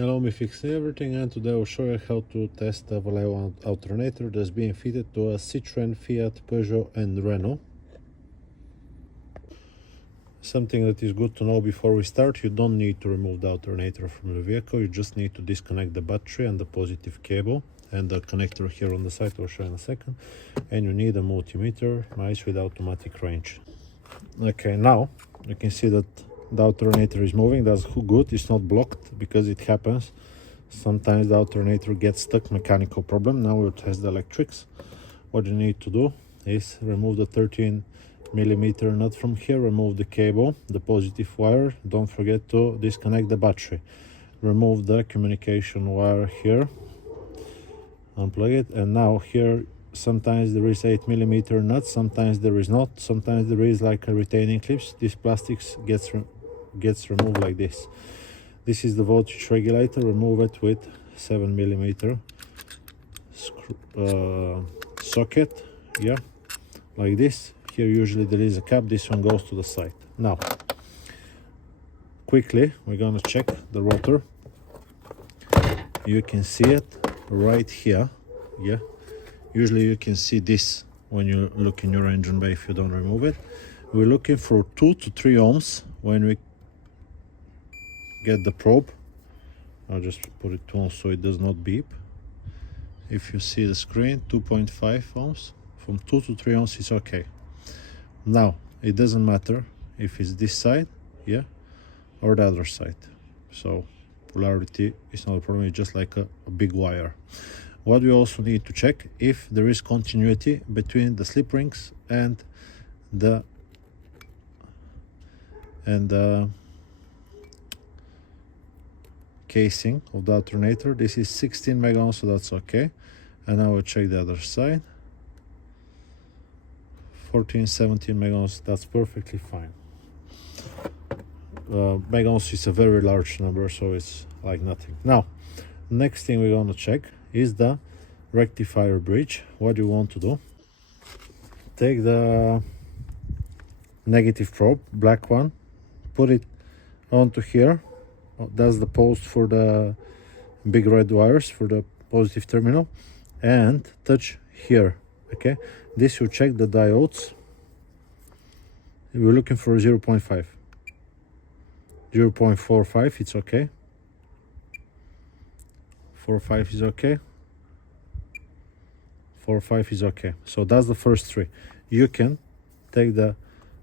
Hello, me fixing everything, and today I'll show you how to test a VALEO alternator that's being fitted to a Citroen, Fiat, Pageult and Renault. Something that is good to know before we start: you don't need to remove the alternator from the vehicle, you just need to disconnect the battery and the positive cable and the connector here on the side, I'll show you in a second. And you need a multimeter, nice with automatic range. Okay, now you can see that the alternator is moving. That's good, it's not blocked, because it happens. Sometimes the alternator gets stuck, mechanical problem. Now we'll test the electrics. What you need to do is remove the 13mm nut from here, remove the cable, the positive wire. Don't forget to disconnect the battery. Remove the communication wire here, unplug it, and now here sometimes there is 8mm nut, sometimes there is not, sometimes there is like a retaining clips. This plastic gets removed like this. This is the voltage regulator. Remove it with 7mm socket, yeah, like this. Here usually there is a cap, this one goes to the side. Now quickly we're gonna check the rotor. You can see it right here, yeah. Usually you can see this when you look in your engine bay if you don't remove it. We're looking for 2 to 3 ohms when we get the probe. I'll just put it on so it does not beep. If you see the screen, 2.5 ohms. From 2 to 3 ohms is okay. Now it doesn't matter if it's this side, yeah, or the other side. So polarity is not a problem, it's just like a big wire. What we also need to check if there is continuity between the slip rings and the casing of the alternator. This is 16 mega ohms, so that's okay. And now we'll check the other side. 14, 17 mega ohms, that's perfectly fine. Mega ohms is a very large number, so it's like nothing. Now, next thing we're gonna check is the rectifier bridge. What you want to do: take the negative probe, black one, put it onto here. That's the post for the big red wires for the positive terminal, and touch here. Okay, this will check the diodes. We're looking for 0.5, 0.45, it's okay. 4.5 is okay. 4.5 is okay. So that's the first three. You can take the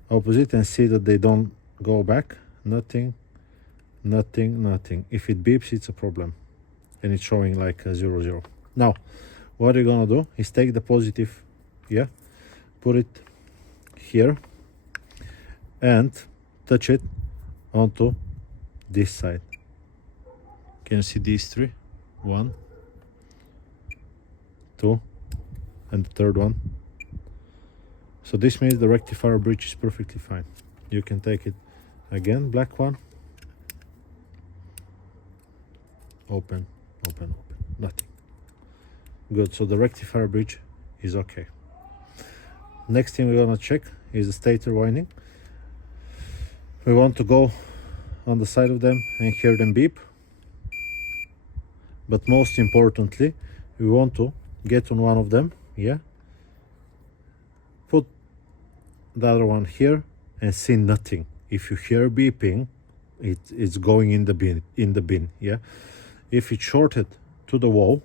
opposite and see that they don't go back. Nothing, nothing, nothing. If it beeps, it's a problem, and it's showing like a 0, 0. Now what you're gonna do is take the positive, yeah, put it here and touch it onto this side. Can you see these three? 1, 2, and the third one. So this means the rectifier bridge is perfectly fine. You can take it again, black one, open, open, open, nothing. Good, so the rectifier bridge is okay. Next thing we're gonna check is the stator winding. We want to go on the side of them and hear them beep. But most importantly, we want to get on one of them, yeah, put the other one here and see nothing. If you hear beeping, it's going in the bin, yeah. If it's shorted to the wall,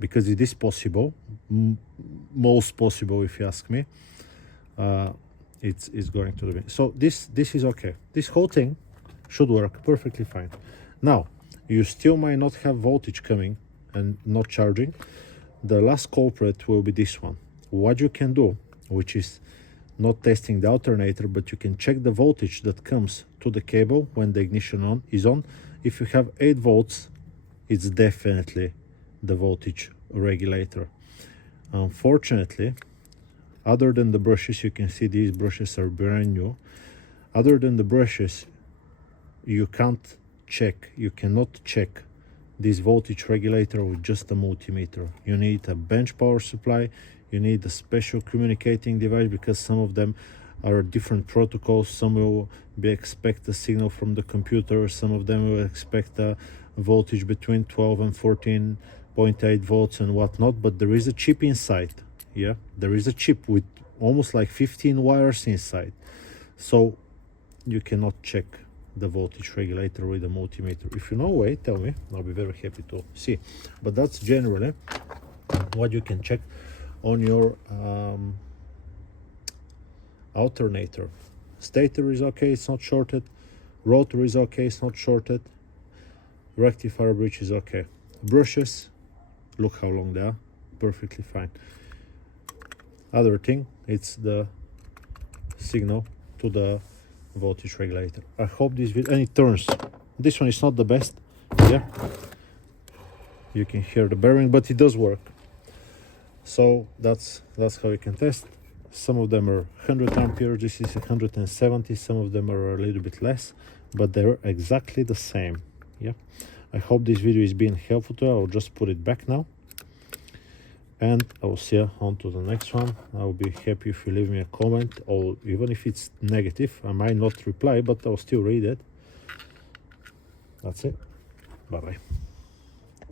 because it is possible, most possible if you ask me, it's going to the bin. So this is okay. This whole thing should work perfectly fine. Now you still might not have voltage coming and not charging. The last culprit will be this one. What you can do, which is not testing the alternator, but you can check the voltage that comes to the cable when the ignition is on. If you have 8 volts, it's definitely the voltage regulator. Unfortunately, other than the brushes, you can see these brushes are brand new. Other than the brushes, you can't check, you cannot check this voltage regulator with just a multimeter. You need a bench power supply, you need a special communicating device, because some of them are different protocols. Some will expect a signal from the computer, some of them will expect a voltage between 12 and 14.8 volts and whatnot, but there is a chip inside. Yeah, there is a chip with almost like 15 wires inside, so you cannot check the voltage regulator with a multimeter. If you know way, tell me, I'll be very happy to see. But that's generally what you can check on your alternator. Stator is okay, it's not shorted. Rotor is okay, it's not shorted. Rectifier bridge is okay. Brushes, look how long they are, perfectly fine. Other thing, it's the signal to the voltage regulator. I hope this video, and it turns. This one is not the best. Yeah, you can hear the bearing, but it does work. So that's how you can test. Some of them are 100 amperes, this is 170, some of them are a little bit less, but they're exactly the same. Yeah, I hope this video is being helpful to you. I'll just put it back now, and I will see you on to the next one. I'll be happy if you leave me a comment, or even if it's negative, I might not reply, but I'll still read it. That's it. Bye bye.